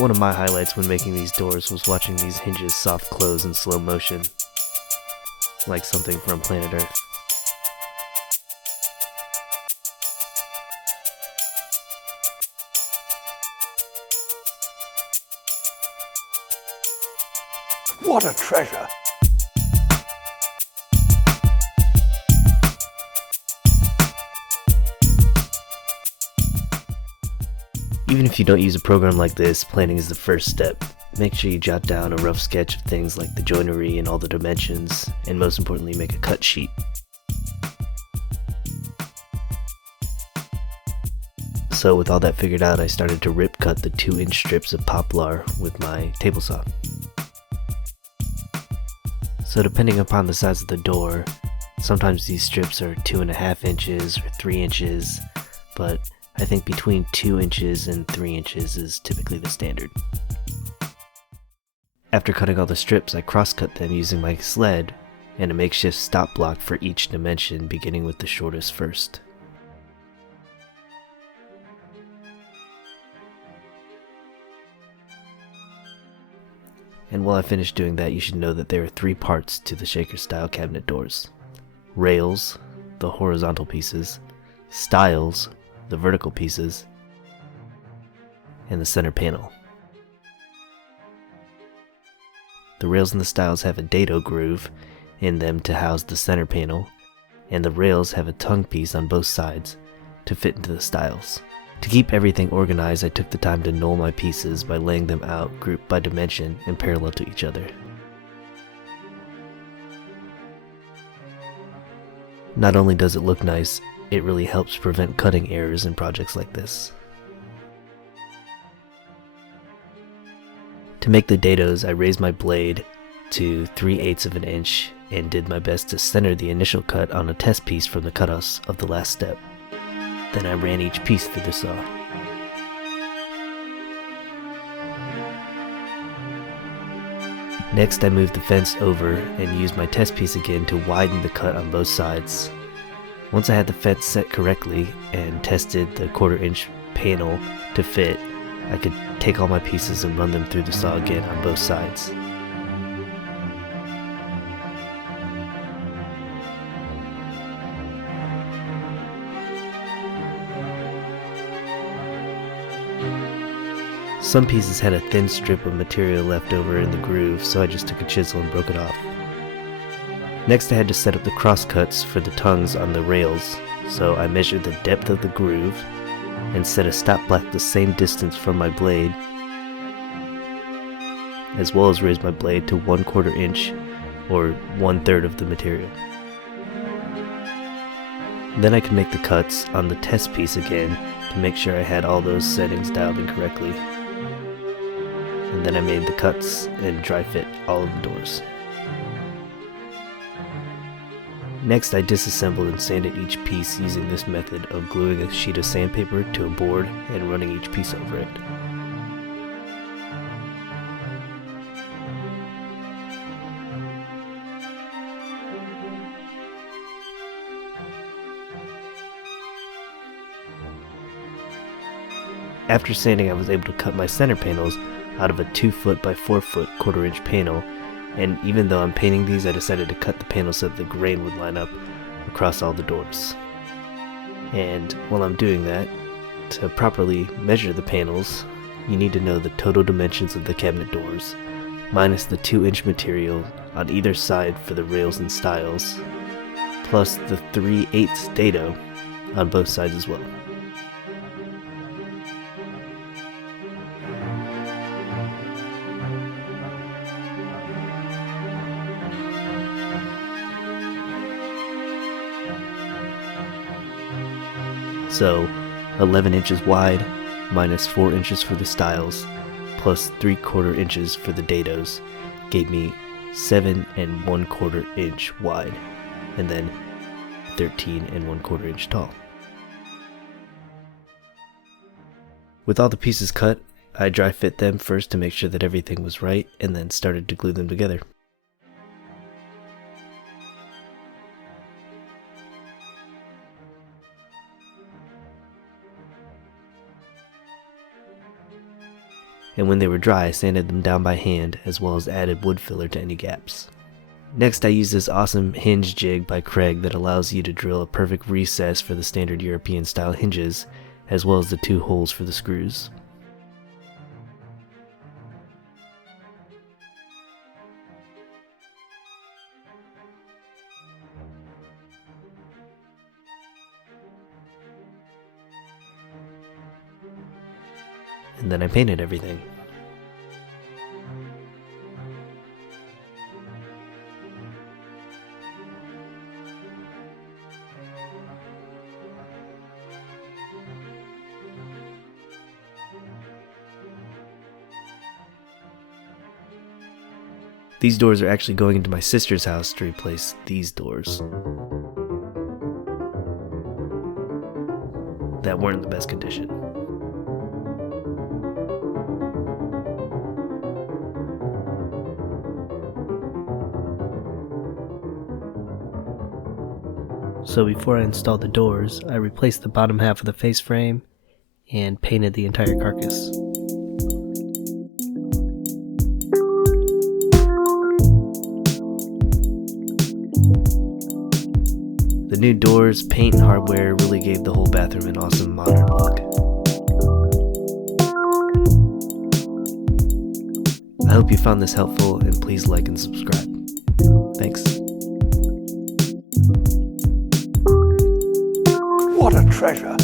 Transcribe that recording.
One of my highlights when making these doors was watching these hinges soft close in slow motion, like something from planet Earth. What a treasure! Even if you don't use a program like this, planning is the first step. Make sure you jot down a rough sketch of things like the joinery and all the dimensions, and most importantly, make a cut sheet. So with all that figured out, I started to rip cut the 2-inch strips of poplar with my table saw. So depending upon the size of the door, sometimes these strips are 2.5 inches or 3 inches, but I think between 2 inches and 3 inches is typically the standard. After cutting all the strips, I cross-cut them using my sled and a makeshift stop block for each dimension, beginning with the shortest first. And while I finished doing that, you should know that there are 3 parts to the shaker-style cabinet doors. Rails, the horizontal pieces, stiles, the vertical pieces, and the center panel. The rails and the stiles have a dado groove in them to house the center panel, and the rails have a tongue piece on both sides to fit into the stiles. To keep everything organized, I took the time to knoll my pieces by laying them out grouped by dimension and parallel to each other. Not only does it look nice, it really helps prevent cutting errors in projects like this. To make the dados, I raised my blade to 3/8 of an inch and did my best to center the initial cut on a test piece from the cutoffs of the last step. Then I ran each piece through the saw. Next, I moved the fence over and used my test piece again to widen the cut on both sides. Once I had the fence set correctly and tested the 1/4 inch panel to fit, I could take all my pieces and run them through the saw again on both sides. Some pieces had a thin strip of material left over in the groove, so I just took a chisel and broke it off. Next, I had to set up the crosscuts for the tongues on the rails, so I measured the depth of the groove and set a stop block the same distance from my blade, as well as raised my blade to 1/4 inch or 1/3 of the material. Then I could make the cuts on the test piece again to make sure I had all those settings dialed in correctly. And then I made the cuts and dry fit all of the doors. Next, I disassembled and sanded each piece using this method of gluing a sheet of sandpaper to a board and running each piece over it. After sanding, I was able to cut my center panels out of a 2-foot by 4-foot 1/4 inch panel, and even though I'm painting these, I decided to cut the panels so that the grain would line up across all the doors. And while I'm doing that, to properly measure the panels, you need to know the total dimensions of the cabinet doors, minus the 2-inch material on either side for the rails and stiles, plus the 3/8 dado on both sides as well. So 11 inches wide minus 4 inches for the stiles plus 3/4 inches for the dados gave me 7 1/4 inch wide and then 13 1/4 inch tall. With all the pieces cut, I dry fit them first to make sure that everything was right and then started to glue them together. and when they were dry, I sanded them down by hand, as well as added wood filler to any gaps. Next, I used this awesome hinge jig by Craig that allows you to drill a perfect recess for the standard European style hinges, as well as the 2 holes for the screws. And then I painted everything. These doors are actually going into my sister's house to replace these doors that weren't in the best condition. So before I installed the doors, I replaced the bottom half of the face frame and painted the entire carcass. The new doors, paint, and hardware really gave the whole bathroom an awesome modern look. I hope you found this helpful, and please like and subscribe. Thanks. What a treasure!